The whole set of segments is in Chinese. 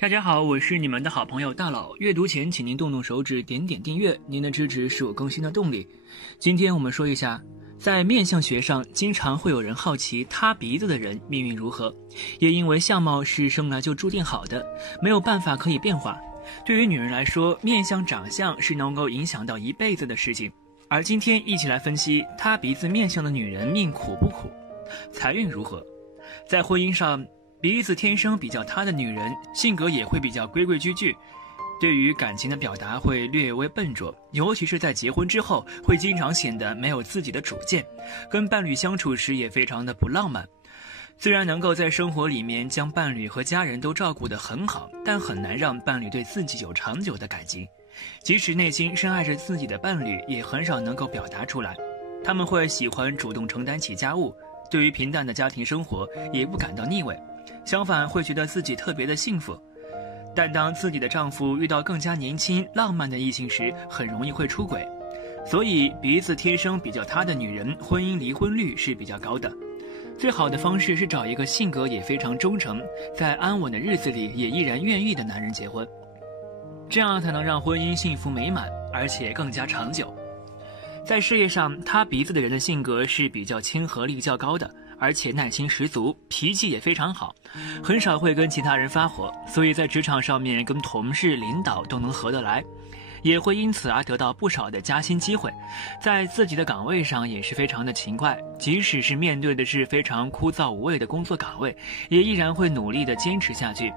大家好，我是你们的好朋友大佬。阅读前请您动动手指点点订阅，您的支持是我更新的动力。今天我们说一下，在面相学上经常会有人好奇塌鼻子的人命运如何，也因为相貌是生来就注定好的，没有办法可以变化。对于女人来说，面相长相是能够影响到一辈子的事情。而今天一起来分析塌鼻子面相的女人命苦不苦，财运如何。在婚姻上，鼻子天生比较塌的女人，性格也会比较规规矩矩，对于感情的表达会略微笨拙，尤其是在结婚之后，会经常显得没有自己的主见，跟伴侣相处时也非常的不浪漫。虽然能够在生活里面将伴侣和家人都照顾得很好，但很难让伴侣对自己有长久的感情，即使内心深爱着自己的伴侣，也很少能够表达出来。他们会喜欢主动承担起家务，对于平淡的家庭生活也不感到腻味，相反会觉得自己特别的幸福。但当自己的丈夫遇到更加年轻浪漫的异性时，很容易会出轨。所以鼻子天生比较塌的女人，婚姻离婚率是比较高的。最好的方式是找一个性格也非常忠诚，在安稳的日子里也依然愿意的男人结婚，这样才能让婚姻幸福美满，而且更加长久。在事业上，塌鼻子的人的性格是比较亲和力较高的，而且耐心十足，脾气也非常好，很少会跟其他人发火，所以在职场上面跟同事领导都能合得来，也会因此而得到不少的加薪机会。在自己的岗位上也是非常的勤快，即使是面对的是非常枯燥无味的工作岗位，也依然会努力的坚持下去。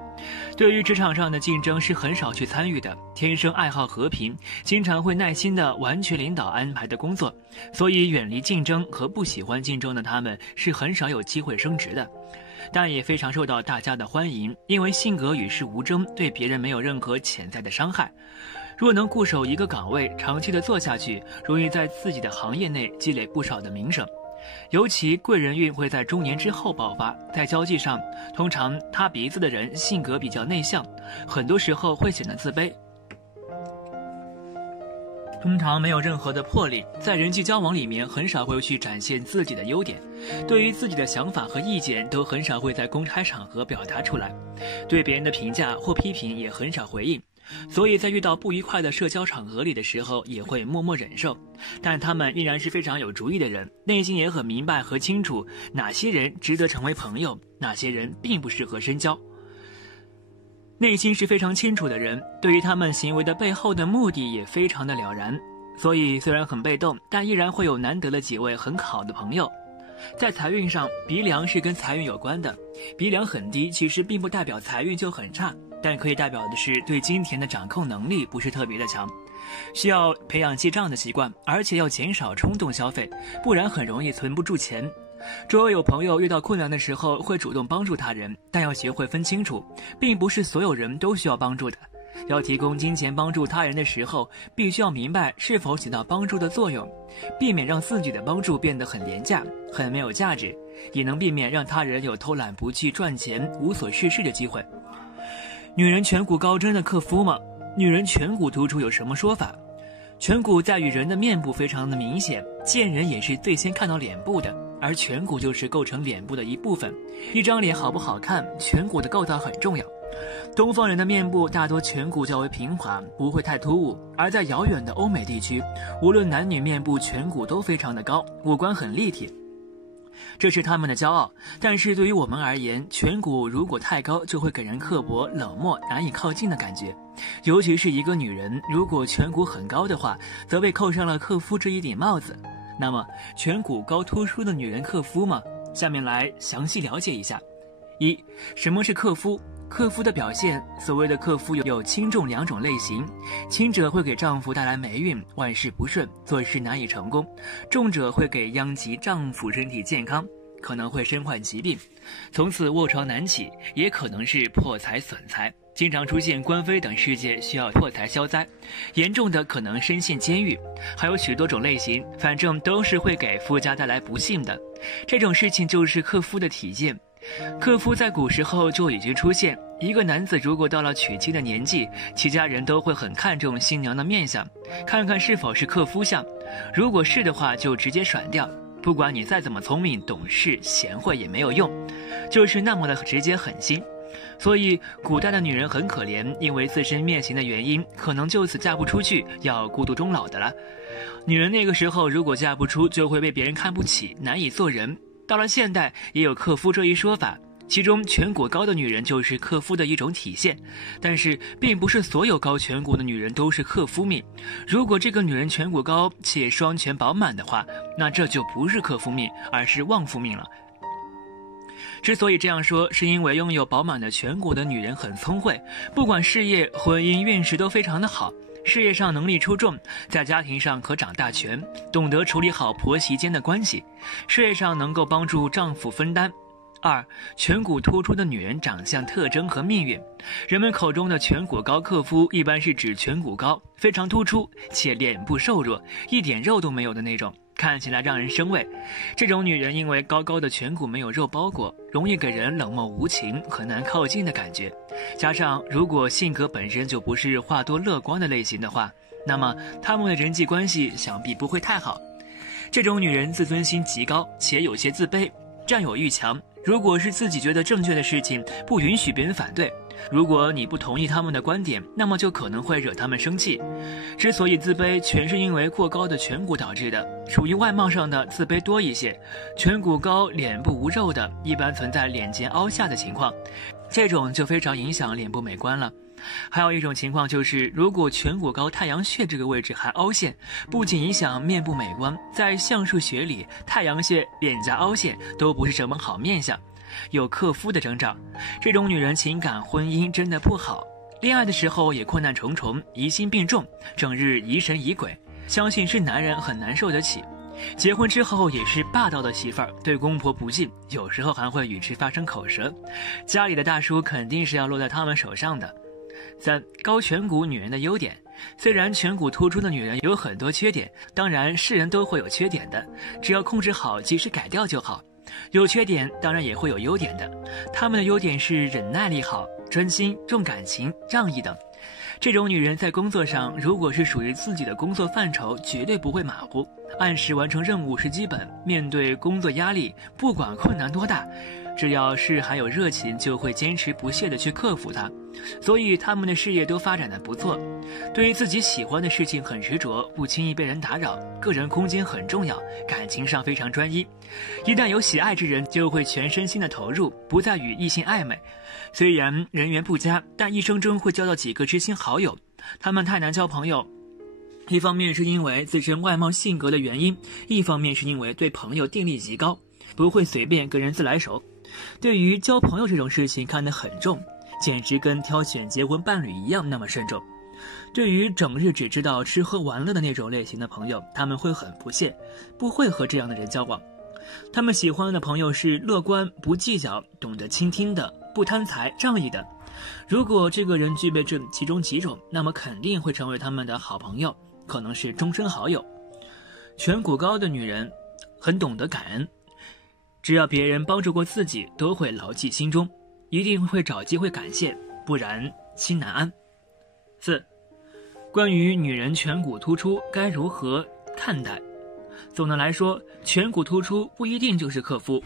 对于职场上的竞争是很少去参与的，天生爱好和平，经常会耐心的完全领导安排的工作，所以远离竞争和不喜欢竞争的他们是很少有机会升职的，但也非常受到大家的欢迎，因为性格与世无争，对别人没有任何潜在的伤害。若能固守一个岗位，长期的做下去，容易在自己的行业内积累不少的名声。尤其贵人运会在中年之后爆发。在交际上，通常塌鼻子的人性格比较内向，很多时候会显得自卑，通常没有任何的魄力，在人际交往里面很少会去展现自己的优点，对于自己的想法和意见都很少会在公开场合表达出来，对别人的评价或批评也很少回应，所以在遇到不愉快的社交场合里的时候也会默默忍受。但他们依然是非常有主意的人，内心也很明白和清楚哪些人值得成为朋友，哪些人并不适合深交。内心是非常清楚的人，对于他们行为的背后的目的也非常的了然，所以虽然很被动，但依然会有难得的几位很好的朋友。在财运上，鼻梁是跟财运有关的，鼻梁很低其实并不代表财运就很差，但可以代表的是对金钱的掌控能力不是特别的强，需要培养记账的习惯，而且要减少冲动消费，不然很容易存不住钱。周围有朋友遇到困难的时候会主动帮助他人，但要学会分清楚，并不是所有人都需要帮助的。要提供金钱帮助他人的时候，必须要明白是否起到帮助的作用，避免让自己的帮助变得很廉价、很没有价值，也能避免让他人有偷懒不去赚钱、无所事事的机会。女人颧骨高真的克夫吗？女人颧骨突出有什么说法？颧骨在于人的面部非常的明显，见人也是最先看到脸部的，而颧骨就是构成脸部的一部分。一张脸好不好看，颧骨的构造很重要。东方人的面部大多颧骨较为平滑，不会太突兀，而在遥远的欧美地区，无论男女面部颧骨都非常的高，五官很立体，这是他们的骄傲。但是对于我们而言，颧骨如果太高，就会给人刻薄、冷漠、难以靠近的感觉。尤其是一个女人，如果颧骨很高的话，则被扣上了克夫这一顶帽子。那么，颧骨高突出的女人克夫吗？下面来详细了解一下。一、什么是克夫？克夫的表现，所谓的克夫有轻重两种类型，轻者会给丈夫带来霉运，万事不顺，做事难以成功；重者会给殃及丈夫身体健康，可能会身患疾病，从此卧床难起，也可能是破财损财，经常出现官非等事件，需要破财消灾，严重的可能深陷监狱，还有许多种类型，反正都是会给夫家带来不幸的。这种事情就是克夫的体现。克夫在古时候就已经出现，一个男子如果到了娶妻的年纪，其家人都会很看重新娘的面相，看看是否是克夫相，如果是的话就直接甩掉，不管你再怎么聪明懂事贤惠也没有用，就是那么的直接狠心。所以古代的女人很可怜，因为自身面型的原因，可能就此嫁不出去，要孤独终老的了。女人那个时候如果嫁不出，就会被别人看不起，难以做人。到了现代，也有克夫这一说法，其中颧骨高的女人就是克夫的一种体现。但是并不是所有高颧骨的女人都是克夫命，如果这个女人颧骨高且双颧饱满的话，那这就不是克夫命，而是旺夫命了。之所以这样说，是因为拥有饱满的颧骨的女人很聪慧，不管事业、婚姻、运势都非常的好。事业上能力出众，在家庭上可掌大权，懂得处理好婆媳间的关系，事业上能够帮助丈夫分担。2. 颧骨突出的女人长相特征和命运。人们口中的颧骨高克夫，一般是指颧骨高，非常突出，且脸部瘦弱，一点肉都没有的那种，看起来让人生畏。这种女人因为高高的颧骨没有肉包裹，容易给人冷漠无情、很难靠近的感觉。加上如果性格本身就不是话多乐观的类型的话，那么她们的人际关系想必不会太好。这种女人自尊心极高，且有些自卑，占有欲强。如果是自己觉得正确的事情，不允许别人反对。如果你不同意他们的观点，那么就可能会惹他们生气。之所以自卑，全是因为过高的颧骨导致的，属于外貌上的自卑多一些。颧骨高、脸部无肉的，一般存在脸颊凹下的情况，这种就非常影响脸部美观了。还有一种情况就是，如果颧骨高，太阳穴这个位置还凹陷，不仅影响面部美观，在相术学里，太阳穴、脸颊凹陷都不是什么好面相，有克夫的征兆。这种女人情感婚姻真的不好，恋爱的时候也困难重重，疑心病重，整日疑神疑鬼，相信是男人很难受得起。结婚之后也是霸道的媳妇儿，对公婆不敬，有时候还会与之发生口舌，家里的大叔肯定是要落在他们手上的。3. 高颧骨女人的优点。虽然颧骨突出的女人有很多缺点，当然是人都会有缺点的，只要控制好，及时改掉就好。有缺点当然也会有优点的，她们的优点是忍耐力好、专心、重感情、仗义等。这种女人在工作上，如果是属于自己的工作范畴，绝对不会马虎，按时完成任务是基本。面对工作压力，不管困难多大，只要是还有热情，就会坚持不懈地去克服它，所以他们的事业都发展得不错。对于自己喜欢的事情很执着，不轻易被人打扰，个人空间很重要，感情上非常专一。一旦有喜爱之人，就会全身心的投入，不再与异性暧昧。虽然人缘不佳，但一生中会交到几个知心好友。他们太难交朋友，一方面是因为自身外貌性格的原因，一方面是因为对朋友定力极高，不会随便跟人自来熟。对于交朋友这种事情看得很重，简直跟挑选结婚伴侣一样那么慎重。对于整日只知道吃喝玩乐的那种类型的朋友，他们会很不屑，不会和这样的人交往。他们喜欢的朋友是乐观、不计较、懂得倾听的，不贪财、仗义的。如果这个人具备这其中几种，那么肯定会成为他们的好朋友，可能是终身好友。颧骨高的女人很懂得感恩，只要别人帮助过自己，都会牢记心中，一定会找机会感谢，不然心难安。4. 关于女人颧骨突出该如何看待？总的来说，颧骨突出不一定就是克夫。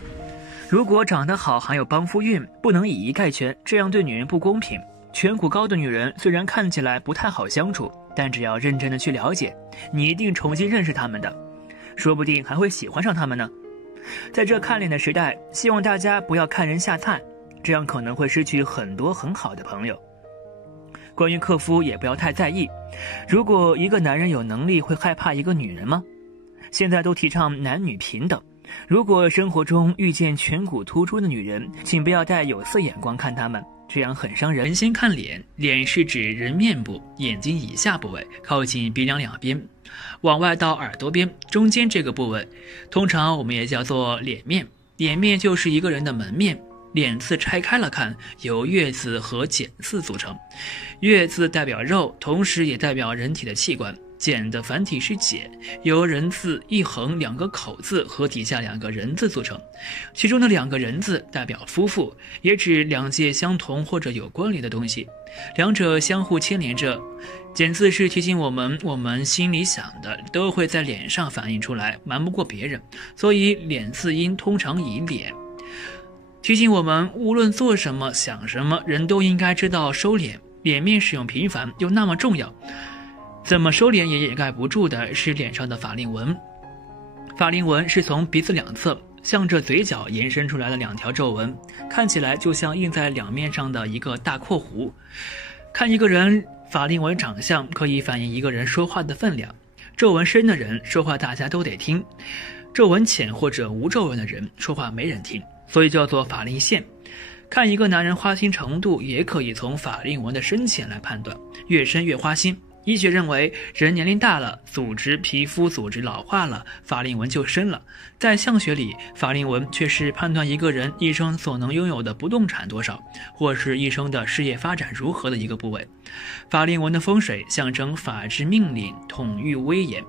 如果长得好还有帮夫运，不能以一概全，这样对女人不公平。颧骨高的女人虽然看起来不太好相处，但只要认真的去了解，你一定重新认识她们的，说不定还会喜欢上她们呢。在这看脸的时代，希望大家不要看人下菜，这样可能会失去很多很好的朋友。关于克夫也不要太在意，如果一个男人有能力，会害怕一个女人吗？现在都提倡男女平等，如果生活中遇见颧骨突出的女人，请不要带有色眼光看她们，这样很伤人。先看脸，脸是指人面部，眼睛以下部位，靠近鼻梁两边，往外到耳朵边，中间这个部位，通常我们也叫做脸面。脸面就是一个人的门面。脸字拆开了看，由月字和简字组成。月字代表肉，同时也代表人体的器官。简的繁体是解，由人字一横两个口字和底下两个人字组成。其中的两个人字代表夫妇，也指两界相同或者有关联的东西，两者相互牵连着。简字是提醒我们心里想的都会在脸上反映出来，瞒不过别人，所以脸字音通常以脸。提醒我们无论做什么想什么，人都应该知道收敛，脸面使用频繁又那么重要，怎么收敛也掩盖不住的是脸上的法令纹。法令纹是从鼻子两侧向着嘴角延伸出来的2条皱纹，看起来就像印在两面上的一个大括弧。看一个人法令纹长相，可以反映一个人说话的分量。皱纹深的人说话大家都得听，皱纹浅或者无皱纹的人说话没人听，所以叫做法令线。看一个男人花心程度，也可以从法令纹的深浅来判断，越深越花心。医学认为，人年龄大了，皮肤组织老化了，法令纹就深了。在相学里，法令纹却是判断一个人一生所能拥有的不动产多少，或是一生的事业发展如何的一个部位。法令纹的风水象征法治命令，统御威严。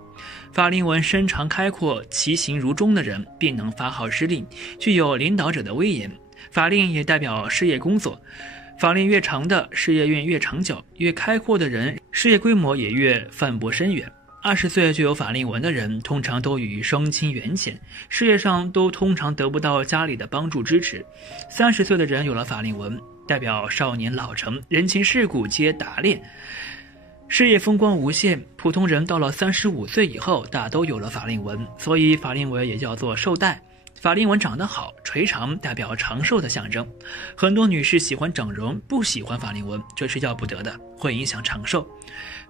法令纹身长开阔，其形如钟的人，必能发号施令，具有领导者的威严。法令也代表事业工作。法令越长的事业运越长久，越开阔的人事业规模也越范博深远。20岁就有法令纹的人通常都与生亲缘浅，事业上都通常得不到家里的帮助支持。30岁的人有了法令纹，代表少年老成，人情世故皆打练，事业风光无限。普通人到了35岁以后大都有了法令纹，所以法令纹也叫做寿带。法令纹长得好垂长，代表长寿的象征。很多女士喜欢整容，不喜欢法令纹，这是要不得的，会影响长寿。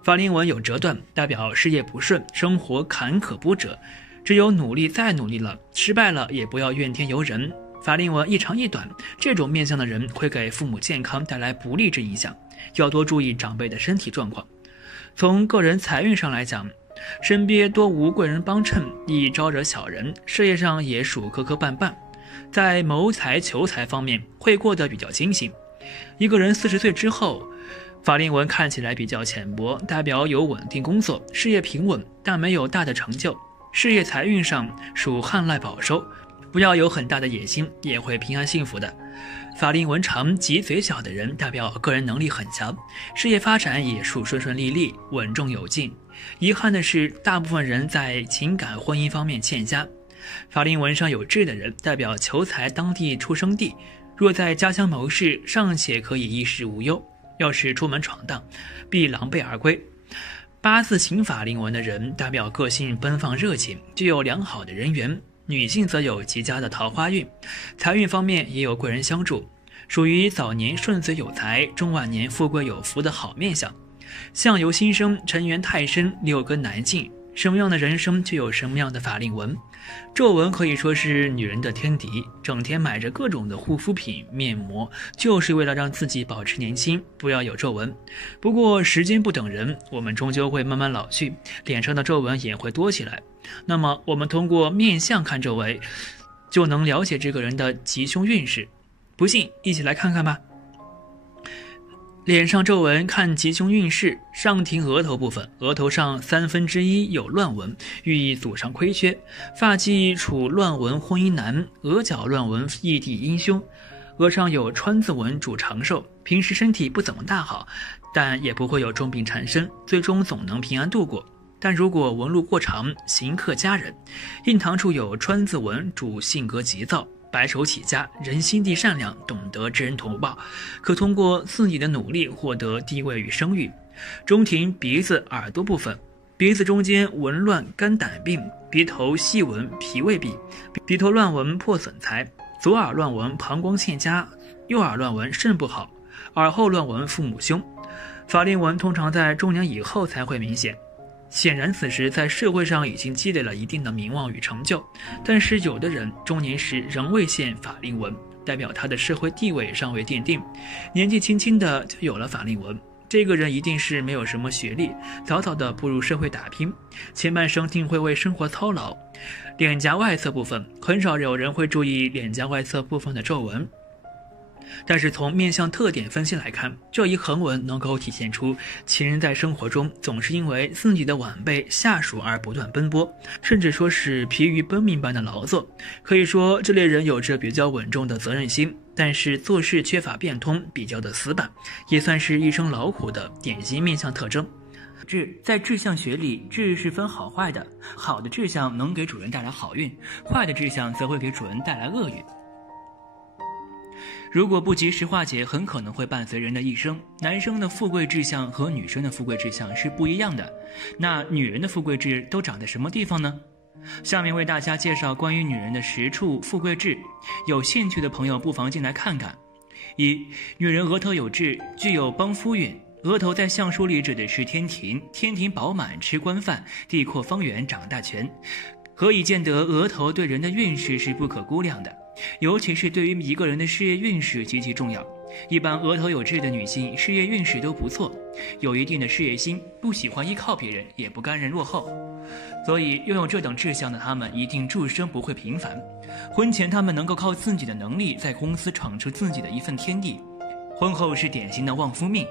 法令纹有折断，代表事业不顺，生活坎坷波折，只有努力再努力了，失败了也不要怨天尤人。法令纹一长一短，这种面相的人会给父母健康带来不利之影响，要多注意长辈的身体状况。从个人财运上来讲，身边多无贵人帮衬，易招惹小人，事业上也属磕磕绊绊。在谋财求财方面会过得比较精心。一个人40岁之后，法令纹看起来比较浅薄，代表有稳定工作，事业平稳，但没有大的成就。事业财运上属旱涝保收，不要有很大的野心，也会平安幸福的。法令纹长及嘴角的人代表个人能力很强，事业发展也属顺顺利利，稳重有进。遗憾的是，大部分人在情感婚姻方面欠佳。法令纹上有痣的人代表求财当地出生地，若在家乡谋事，尚且可以衣食无忧，要是出门闯荡，必狼狈而归。8字形法令纹的人代表个性奔放热情，具有良好的人缘，女性则有极佳的桃花运，财运方面也有贵人相助，属于早年顺遂有财，中晚年富贵有福的好面相。相由心生，辰元太深，6根难尽，什么样的人生就有什么样的法令纹。皱纹可以说是女人的天敌，整天买着各种的护肤品面膜，就是为了让自己保持年轻，不要有皱纹。不过时间不等人，我们终究会慢慢老去，脸上的皱纹也会多起来。那么我们通过面相看周围，就能了解这个人的吉凶运势。不信一起来看看吧。脸上皱纹看吉凶运势，上庭额头部分，额头上1/3有乱纹，寓意祖上亏缺；发际处乱纹婚姻难，额角乱纹异地阴凶；额上有川字纹主长寿，平时身体不怎么大好，但也不会有重病缠身，最终总能平安度过。但如果纹路过长，刑克家人。印堂处有川字纹主性格急躁，白手起家，人心地善良，懂得知恩图报，可通过自己的努力获得地位与声誉。中庭鼻子耳朵部分，鼻子中间纹乱肝胆病，鼻头细纹脾胃病，鼻头乱纹破损财，左耳乱纹膀胱欠佳，右耳乱纹肾不好，耳后乱纹父母凶。法令纹通常在中年以后才会明显，显然此时在社会上已经积累了一定的名望与成就，但是有的人中年时仍未现法令纹，代表他的社会地位尚未奠定，年纪轻轻的就有了法令纹。这个人一定是没有什么学历，早早的步入社会打拼，前半生定会为生活操劳。脸颊外侧部分，很少有人会注意脸颊外侧部分的皱纹，但是从面相特点分析来看，这一横纹能够体现出其人在生活中总是因为自己的晚辈下属而不断奔波，甚至说是疲于奔命般的劳作。可以说这类人有着比较稳重的责任心，但是做事缺乏变通，比较的死板，也算是一生劳苦的典型面相特征。在志相学里，志是分好坏的，好的志相能给主人带来好运，坏的志相则会给主人带来厄运。如果不及时化解，很可能会伴随人的一生。男生的富贵志向和女生的富贵志向是不一样的，那女人的富贵志都长在什么地方呢？下面为大家介绍关于女人的10处富贵痣，有兴趣的朋友不妨进来看看。1. 女人额头有痣，具有帮夫运。额头在相书里指的是天庭，天庭饱满，吃官饭，地阔方圆，长大权。何以见得额头对人的运势是不可估量的，尤其是对于一个人的事业运势极其重要。一般额头有痣的女性事业运势都不错，有一定的事业心，不喜欢依靠别人，也不甘人落后，所以拥有这等志向的她们一定终生不会平凡。婚前她们能够靠自己的能力在公司闯出自己的一份天地，婚后是典型的旺夫命。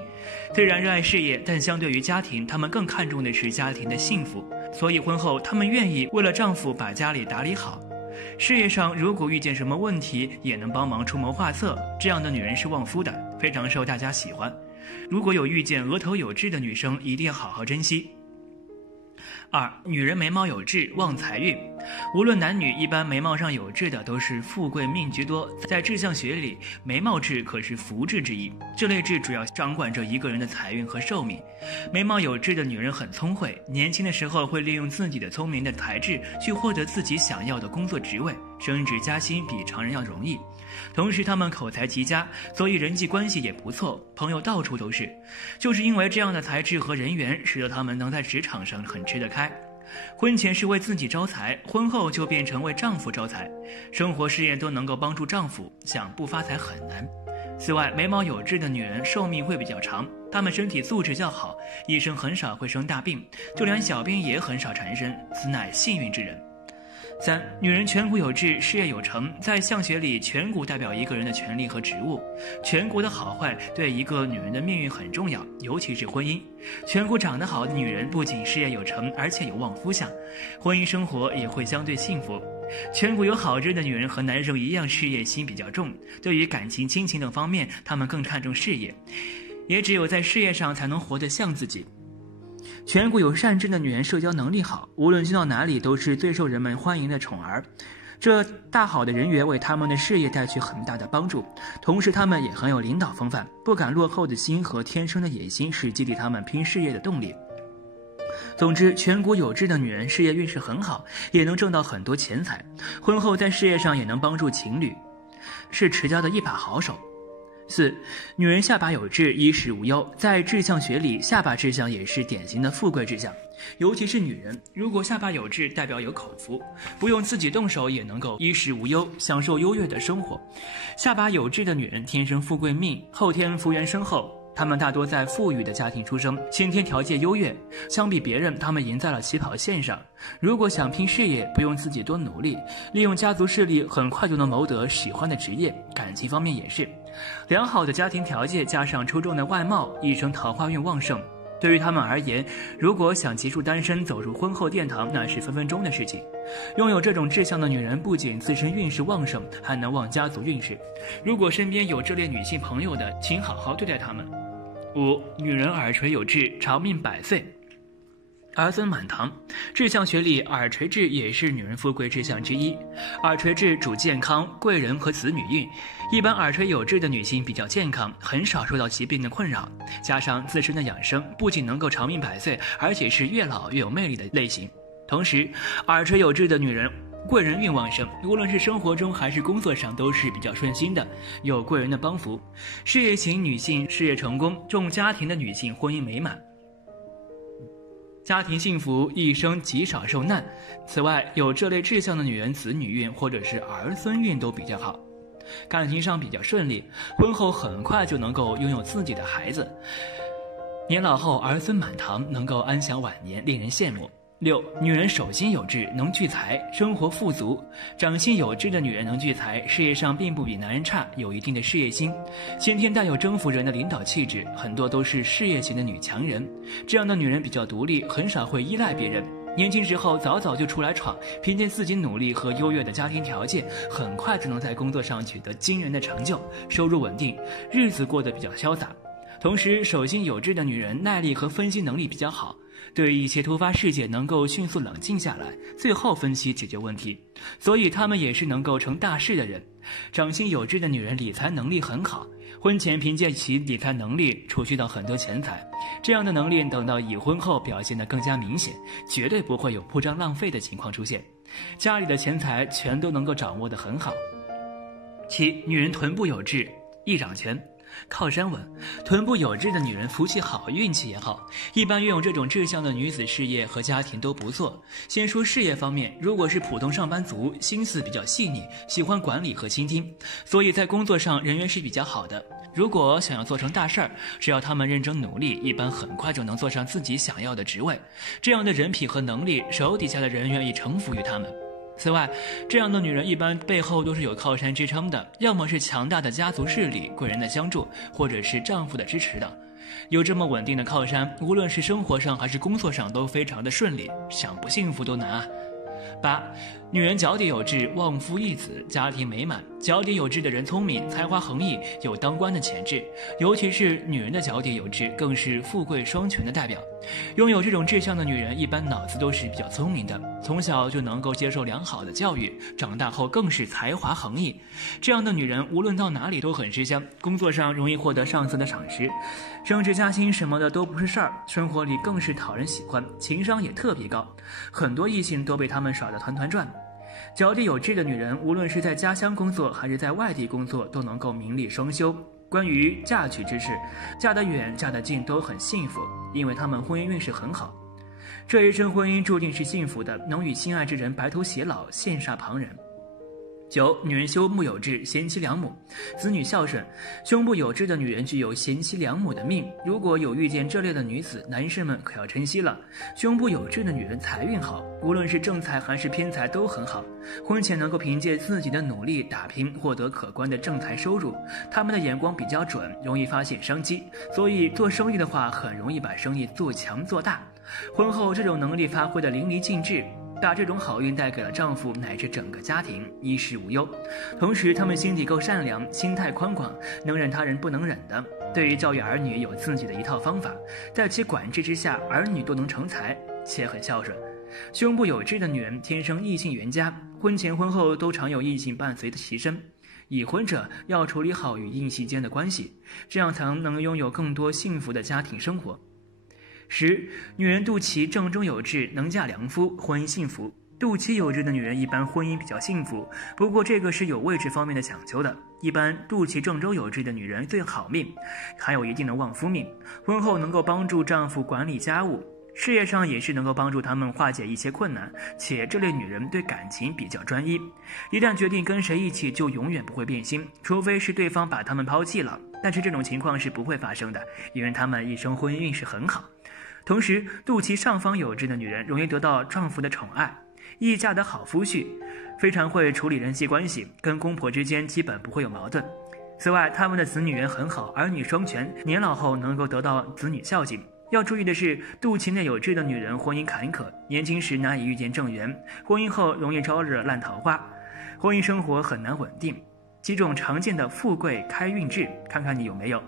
虽然热爱事业，但相对于家庭，她们更看重的是家庭的幸福，所以婚后她们愿意为了丈夫把家里打理好。事业上如果遇见什么问题，也能帮忙出谋划策，这样的女人是旺夫的，非常受大家喜欢。如果有遇见额头有痣的女生，一定要好好珍惜。2. 女人眉毛有痣，旺财运。无论男女，一般眉毛上有痣的都是富贵命居多。在志向学里，眉毛痣可是福痣之一，这类痣主要掌管着一个人的财运和寿命。眉毛有痣的女人很聪慧，年轻的时候会利用自己的聪明的才智去获得自己想要的工作职位，升职加薪比常人要容易。同时她们口才极佳，所以人际关系也不错，朋友到处都是。就是因为这样的才智和人缘，使得她们能在职场上很吃得开。婚前是为自己招财，婚后就变成为丈夫招财，生活事业都能够帮助丈夫，想不发财很难。此外，眉毛有痣的女人寿命会比较长，她们身体素质较好，一生很少会生大病，就连小病也很少缠身，此乃幸运之人。3. 女人颧骨有痣，事业有成。在相学里，颧骨代表一个人的权力和职务，颧骨的好坏对一个女人的命运很重要，尤其是婚姻。颧骨长得好的女人不仅事业有成，而且有旺夫相，婚姻生活也会相对幸福。颧骨有好痣的女人和男生一样，事业心比较重，对于感情、亲情等方面，她们更看重事业，也只有在事业上才能活得像自己。颧骨有善痣的女人社交能力好，无论去到哪里都是最受人们欢迎的宠儿，这大好的人缘为他们的事业带去很大的帮助。同时他们也很有领导风范，不敢落后的心和天生的野心是激励他们拼事业的动力。总之，颧骨有痣的女人事业运势很好，也能挣到很多钱财，婚后在事业上也能帮助情侣，是持家的一把好手。4. 女人下巴有痣，衣食无忧。在志向学里，下巴志向也是典型的富贵志向，尤其是女人，如果下巴有痣，代表有口福，不用自己动手也能够衣食无忧，享受优越的生活。下巴有痣的女人天生富贵命，后天福缘深厚，她们大多在富裕的家庭出生，先天条件优越，相比别人，她们赢在了起跑线上。如果想拼事业，不用自己多努力，利用家族势力，很快就能谋得喜欢的职业。感情方面也是，良好的家庭条件加上出众的外貌，一生桃花运旺盛。对于他们而言，如果想结束单身，走入婚后殿堂，那是分分钟的事情。拥有这种志向的女人，不仅自身运势旺盛，还能旺家族运势。如果身边有这类女性朋友的，请好好对待她们。5. 女人耳垂有痣，长命100岁。儿孙满堂，志向学里，耳垂痣也是女人富贵志向之一。耳垂痣主健康、贵人和子女运，一般耳垂有痣的女性比较健康，很少受到疾病的困扰，加上自身的养生，不仅能够长命100岁，而且是越老越有魅力的类型。同时，耳垂有痣的女人贵人运旺盛，无论是生活中还是工作上都是比较顺心的，有贵人的帮扶。事业型女性事业成功，重家庭的女性婚姻美满，家庭幸福，一生极少受难。此外，有这类志向的女人子女运或者是儿孙运都比较好，感情上比较顺利，婚后很快就能够拥有自己的孩子，年老后儿孙满堂，能够安享晚年，令人羡慕。6. 女人手心有痣，能聚财，生活富足。掌心有痣的女人能聚财，事业上并不比男人差，有一定的事业心，先天带有征服人的领导气质，很多都是事业型的女强人。这样的女人比较独立，很少会依赖别人，年轻时候早早就出来闯，凭借自己努力和优越的家庭条件，很快就能在工作上取得惊人的成就，收入稳定，日子过得比较潇洒。同时，手心有痣的女人耐力和分析能力比较好，对于一些突发事件能够迅速冷静下来，最后分析解决问题，所以他们也是能够成大事的人。长心有志的女人理财能力很好，婚前凭借其理财能力储蓄到很多钱财，这样的能力等到已婚后表现得更加明显，绝对不会有铺张浪费的情况出现，家里的钱财全都能够掌握得很好。7. 女人臀部有痣，易掌权，靠山稳。臀部有痣的女人福气好，运气也好，一般拥有这种志向的女子事业和家庭都不错。先说事业方面，如果是普通上班族，心思比较细腻，喜欢管理和倾听，所以在工作上人缘是比较好的。如果想要做成大事儿，只要他们认真努力，一般很快就能做上自己想要的职位。这样的人品和能力，手底下的人愿意臣服于他们。此外，这样的女人一般背后都是有靠山支撑的，要么是强大的家族势力、贵人的相助，或者是丈夫的支持等。有这么稳定的靠山，无论是生活上还是工作上都非常的顺利，想不幸福都难啊。8. 女人脚底有痣，旺夫益子，家庭美满。脚底有痣的人聪明，才华横溢，有当官的潜质，尤其是女人的脚底有痣，更是富贵双全的代表。拥有这种志向的女人，一般脑子都是比较聪明的，从小就能够接受良好的教育，长大后更是才华横溢。这样的女人无论到哪里都很吃香，工作上容易获得上司的赏识，升职加薪什么的都不是事儿，生活里更是讨人喜欢，情商也特别高，很多异性都被他们耍得团团转。脚底有痣的女人，无论是在家乡工作还是在外地工作，都能够名利双修。关于嫁娶之事，嫁得远嫁得近都很幸福，因为他们婚姻运势很好。这一生婚姻注定是幸福的，能与心爱之人白头偕老，羡煞旁人。9. 女人胸部有痣，贤妻良母，子女孝顺。胸部有痣的女人具有贤妻良母的命，如果有遇见这类的女子，男士们可要珍惜了。胸部有痣的女人财运好，无论是正财还是偏财都很好，婚前能够凭借自己的努力打拼，获得可观的正财收入。他们的眼光比较准，容易发现商机，所以做生意的话很容易把生意做强做大。婚后这种能力发挥得淋漓尽致，把这种好运带给了丈夫乃至整个家庭，衣食无忧。同时他们心底够善良，心态宽广，能忍他人不能忍的。对于教育儿女有自己的一套方法，在其管制之下，儿女都能成才，且很孝顺。胸部有痣的女人天生异性缘佳，婚前婚后都常有异性伴随的其身。已婚者要处理好与应系间的关系，这样才能拥有更多幸福的家庭生活。10. 女人肚脐正中有痣，能嫁良夫，婚姻幸福。肚脐有痣的女人一般婚姻比较幸福，不过这个是有位置方面的讲究的。一般肚脐正中有痣的女人最好命，还有一定的旺夫命，婚后能够帮助丈夫管理家务，事业上也是能够帮助他们化解一些困难，且这类女人对感情比较专一，一旦决定跟谁一起就永远不会变心，除非是对方把他们抛弃了，但是这种情况是不会发生的，因为他们一生婚姻运势很好。同时肚脐上方有痣的女人容易得到丈夫的宠爱，易嫁得好夫婿，非常会处理人际关系，跟公婆之间基本不会有矛盾。此外他们的子女缘很好，儿女双全，年老后能够得到子女孝敬。要注意的是，肚脐内有痣的女人婚姻坎坷，年轻时难以遇见正缘，婚姻后容易招惹烂桃花，婚姻生活很难稳定。几种常见的富贵开运痣，看看你有没有。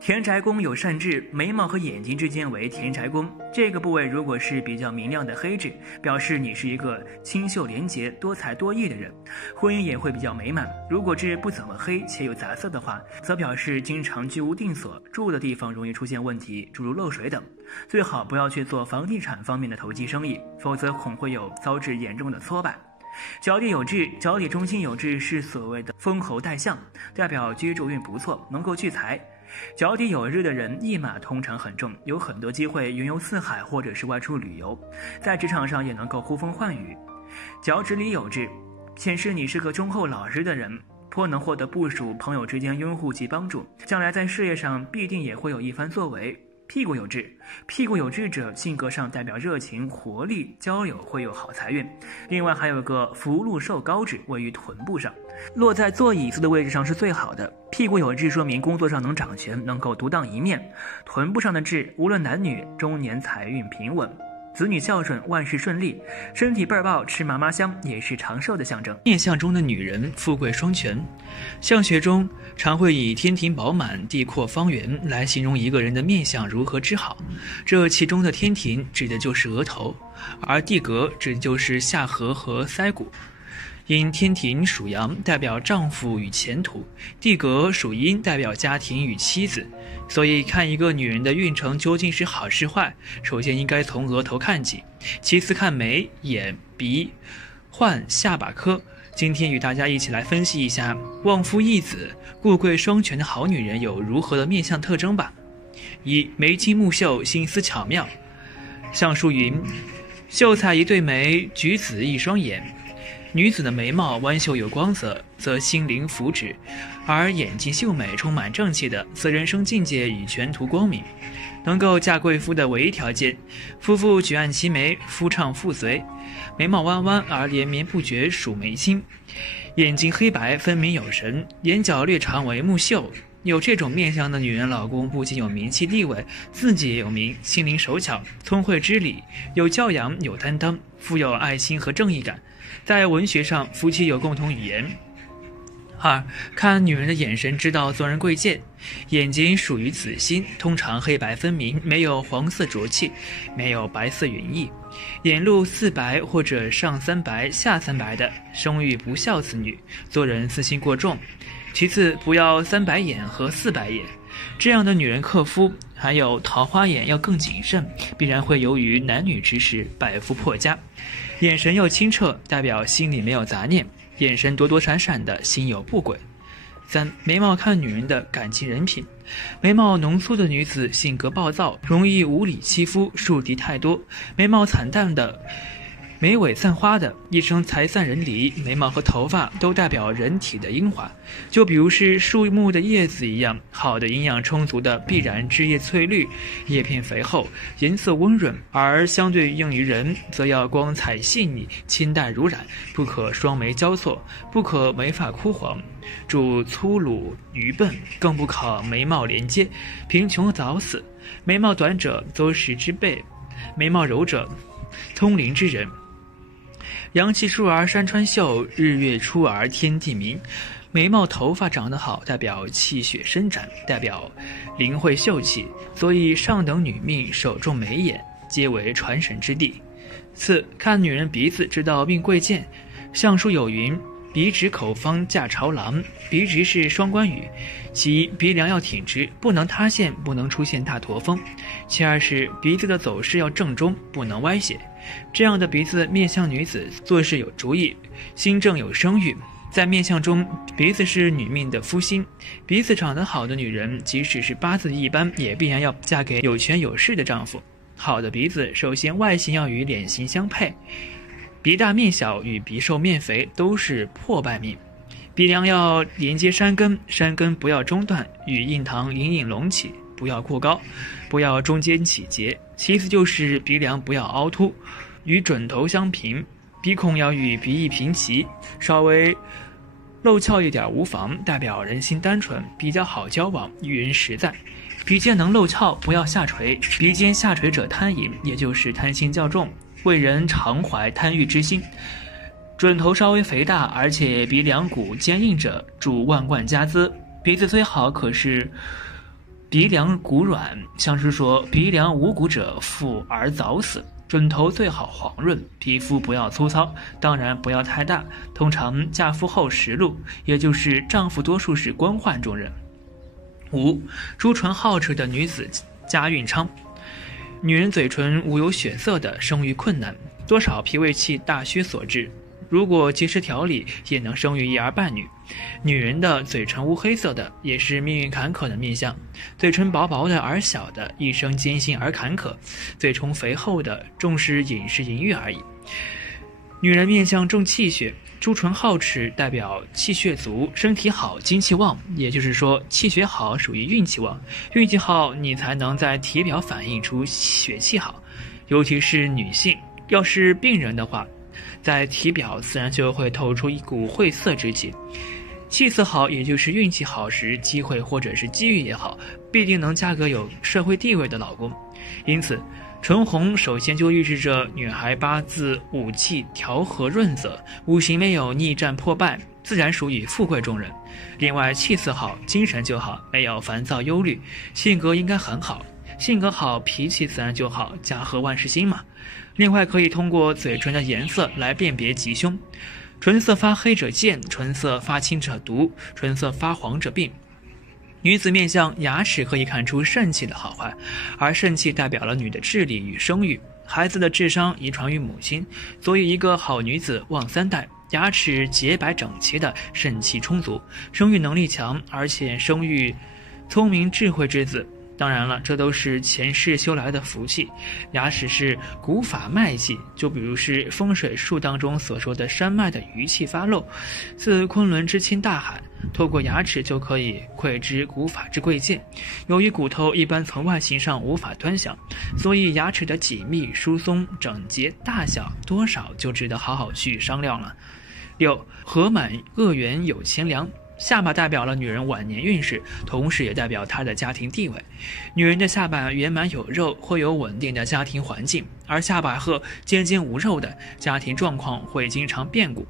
田宅宫有善痣，眉毛和眼睛之间为田宅宫，这个部位如果是比较明亮的黑痣，表示你是一个清秀廉洁、多才多艺的人，婚姻也会比较美满。如果痣不怎么黑且有杂色的话，则表示经常居无定所，住的地方容易出现问题，诸如漏水等。最好不要去做房地产方面的投机生意，否则恐会有遭致严重的挫败。脚底有痣，脚底中心有痣是所谓的封侯带相，代表居住运不错，能够聚财。脚底有痣的人一马通常很重，有很多机会云游四海或者是外出旅游，在职场上也能够呼风唤雨。脚趾里有痣，显示你是个忠厚老实的人，颇能获得部属、朋友之间拥护及帮助，将来在事业上必定也会有一番作为。屁股有痣，屁股有痣者性格上代表热情、活力，交友会有好财运。另外还有个福禄寿高痣位于臀部上，落在坐椅子的位置上是最好的。屁股有痣说明工作上能掌权，能够独当一面。臀部上的痣无论男女，中年财运平稳。子女孝顺，万事顺利，身体倍儿棒，吃妈妈香，也是长寿的象征。面相中的女人富贵双全，相学中常会以天庭饱满，地阔方圆来形容一个人的面相如何之好。这其中的天庭指的就是额头，而地格指的就是下颌和腮骨。因天庭属阳，代表丈夫与前途；地格属阴，代表家庭与妻子。所以看一个女人的运程究竟是好是坏，首先应该从额头看起，其次看眉、眼、鼻、患、下巴颏。今天与大家一起来分析一下旺夫益子、富贵双全的好女人有如何的面相特征吧。一、眉清目秀，心思巧妙。相书云：秀才一对眉，举子一双眼。女子的眉毛弯秀有光泽，则心灵福祉；而眼睛秀美、充满正气的，则人生境界与前途光明。能够嫁贵夫的唯一条件，夫妇举案齐眉，夫唱妇随。眉毛弯弯而连绵不绝，属眉清。眼睛黑白分明有神，眼角略长为目秀。有这种面相的女人，老公不仅有名气地位，自己也有名，心灵手巧，聪慧知礼，有教养，有担当，富有爱心和正义感。在文学上，夫妻有共同语言。二、看女人的眼神知道做人贵贱。眼睛属于子心，通常黑白分明，没有黄色浊气，没有白色云翳。眼露似白或者上三白下三白的，生育不孝子女，做人私心过重。其次，不要三白眼和四白眼，这样的女人克夫。还有桃花眼要更谨慎，必然会由于男女之事败夫破家。眼神要清澈，代表心里没有杂念，眼神躲躲闪闪的，心有不轨。三、眉毛看女人的感情人品。眉毛浓粗的女子性格暴躁，容易无理欺负，树敌太多；眉毛惨淡的，眉尾散花的，一生财散人离。眉毛和头发都代表人体的阴华，就比如是树木的叶子一样，好的营养充足的必然枝叶翠绿，叶片肥厚，颜色温润；而相对应于人，则要光彩细腻，清淡如染，不可双眉交错，不可眉发枯黄，主粗鲁愚笨，更不可眉毛连接，贫穷早死。眉毛短者多食之辈，眉毛柔者通灵之人。阳气出而山川秀，日月出而天地明。眉毛头发长得好，代表气血伸展，代表灵慧秀气，所以上等女命首重眉眼，皆为传神之地。四、看女人鼻子知道命贵贱。相书有云：鼻直口方嫁朝郎。鼻直是双关语，其一鼻梁要挺直，不能塌陷，不能出现大驼峰；其二是鼻子的走势要正中，不能歪斜。这样的鼻子面相女子做事有主意，心正有声誉。在面相中，鼻子是女命的夫心，鼻子长得好的女人，即使是八字一般，也必然要嫁给有权有势的丈夫。好的鼻子，首先外形要与脸型相配，鼻大面小与鼻瘦面肥都是破败命。鼻梁要连接山根，山根不要中断，与印堂隐隐隆起，不要过高，不要中间起结。其次就是鼻梁不要凹凸，与准头相平，鼻孔要与鼻翼平齐，稍微露翘一点无妨，代表人心单纯，比较好交往，遇人实在。鼻尖能露翘，不要下垂，鼻尖下垂者贪淫，也就是贪心较重，为人常怀贪欲之心。准头稍微肥大，而且鼻梁骨坚硬者，主万贯家资。鼻子虽好，可是鼻梁骨软，相书说鼻梁无骨者富而早死。准头最好黄润，皮肤不要粗糙，当然不要太大，通常嫁夫后10路，也就是丈夫多数是官宦中人。五、朱唇好齿的女子家运昌。女人嘴唇无有血色的，生育困难，多少脾胃气大虚所致。如果及时调理，也能生育一儿半女。女人的嘴唇乌黑色的，也是命运坎坷的面相。嘴唇薄薄的而小的，一生艰辛而坎坷；嘴唇肥厚的，重视饮食淫欲而已。女人面相重气血，朱唇好齿代表气血足，身体好，精气旺，也就是说气血好属于运气旺，运气好你才能在体表反映出血气好。尤其是女性，要是病人的话，在体表自然就会透出一股晦涩之气。气色好，也就是运气好时，机会或者是机遇也好，必定能嫁个有社会地位的老公。因此唇红首先就预示着女孩八字五气调和润泽，五行没有逆战破败，自然属于富贵中人。另外气色好，精神就好，没有烦躁忧虑，性格应该很好。性格好，脾气自然就好，家和万事兴嘛。另外可以通过嘴唇的颜色来辨别吉凶，唇色发黑者健，唇色发青者毒，唇色发黄者病。女子面相牙齿可以看出肾气的好坏，而肾气代表了女的智力与生育，孩子的智商遗传于母亲，所以一个好女子旺三代，牙齿洁白整齐的，肾气充足，生育能力强，而且生育聪明智慧之子。当然了，这都是前世修来的福气。牙齿是骨法脉气，就比如是风水术当中所说的山脉的余气发漏，自昆仑之清大海，透过牙齿就可以窥知骨法之贵贱。由于骨头一般从外形上无法端详，所以牙齿的紧密、疏松、整洁、大小多少就值得好好去商量了。6. 合满恶缘有钱粮。下巴代表了女人晚年运势，同时也代表她的家庭地位。女人的下巴圆满有肉，会有稳定的家庭环境，而下巴褐、尖尖无肉的家庭状况会经常变故。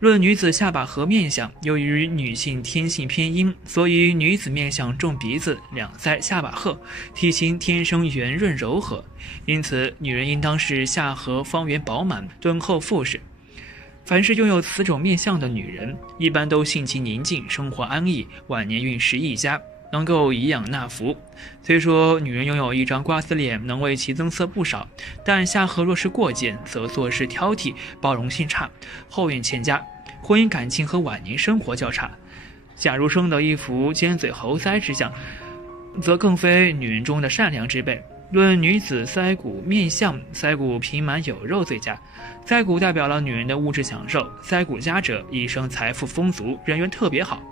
论女子下巴颌面相，由于女性天性偏阴，所以女子面相重鼻子、两腮、下巴褐，体型天生圆润柔和，因此女人应当是下颌方圆饱满、敦厚富实。凡是拥有此种面相的女人，一般都性情宁静，生活安逸，晚年运势益佳，能够颐养纳福。虽说女人拥有一张瓜子脸能为其增色不少，但下颌若是过尖，则做事挑剔，包容性差，后运欠佳，婚姻感情和晚年生活较差。假如生得一副尖嘴猴腮之相，则更非女人中的善良之辈。论女子腮骨面相，腮骨平满有肉最佳。腮骨代表了女人的物质享受，腮骨佳者一生财富丰足，人缘特别好。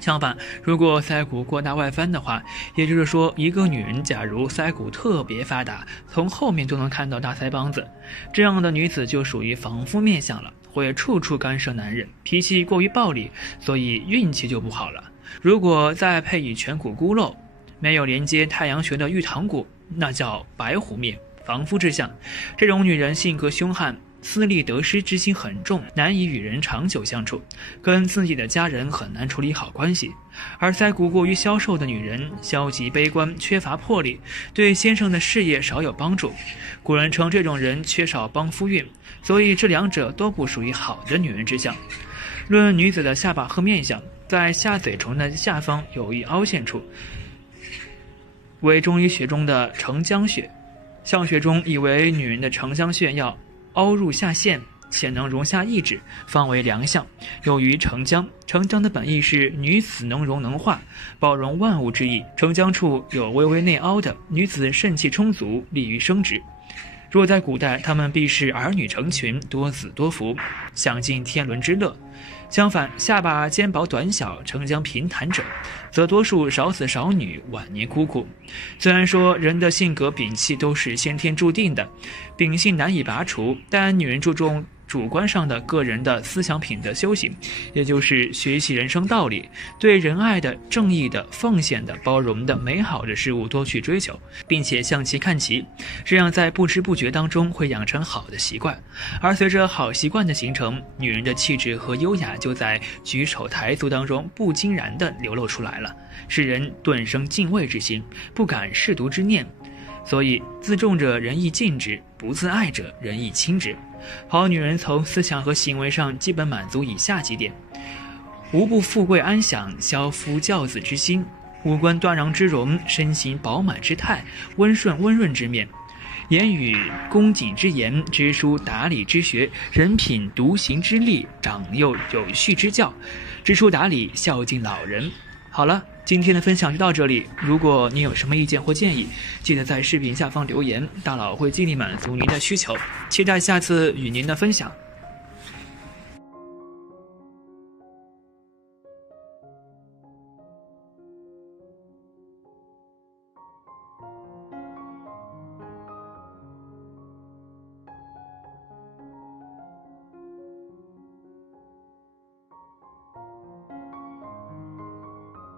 相反，如果腮骨过大外翻的话，也就是说一个女人假如腮骨特别发达，从后面都能看到大腮帮子，这样的女子就属于防夫面相了，会处处干涉男人，脾气过于暴力，所以运气就不好了。如果再配以颧骨孤陋，没有连接太阳穴的玉堂骨，那叫白虎面，防夫之相。这种女人性格凶悍，私利得失之心很重，难以与人长久相处，跟自己的家人很难处理好关系。而腮骨过于消瘦的女人，消极悲观，缺乏魄力，对先生的事业少有帮助。古人称这种人缺少帮夫运，所以这两者都不属于好的女人之相。论女子的下巴颌面相，在下嘴唇的下方有一凹陷处，为中医学中的承浆穴，相学中以为女人的承浆穴要凹入下陷，且能容下意志，方为良相。由于承浆，承浆的本意是女子能容能化，包容万物之意。承浆处有微微内凹的，女子肾气充足，利于生殖。若在古代，她们必是儿女成群，多子多福，享尽天伦之乐。相反，下巴尖薄短小、承浆平坦者，则多数少子少女，晚年孤苦。虽然说人的性格秉气都是先天注定的，秉性难以拔除，但女人注重主观上的个人的思想品德修行，也就是学习人生道理，对仁爱的、正义的、奉献的、包容的、美好的事物多去追求，并且向其看齐，这样在不知不觉当中会养成好的习惯。而随着好习惯的形成，女人的气质和优雅就在举手抬足当中不经然地流露出来了，使人顿生敬畏之心，不敢亵渎之念。所以自重者人亦敬之，不自爱者人亦轻之。好女人从思想和行为上基本满足以下几点：无不富贵安享，消夫教子之心；五官端庄之容，身形饱满之态，温顺温润之面；言语恭谨之言，知书达理之学，人品独行之力，长幼有序之教，知书达理，孝敬老人。好了，今天的分享就到这里。如果您有什么意见或建议，记得在视频下方留言，大佬会尽力满足您的需求。期待下次与您的分享。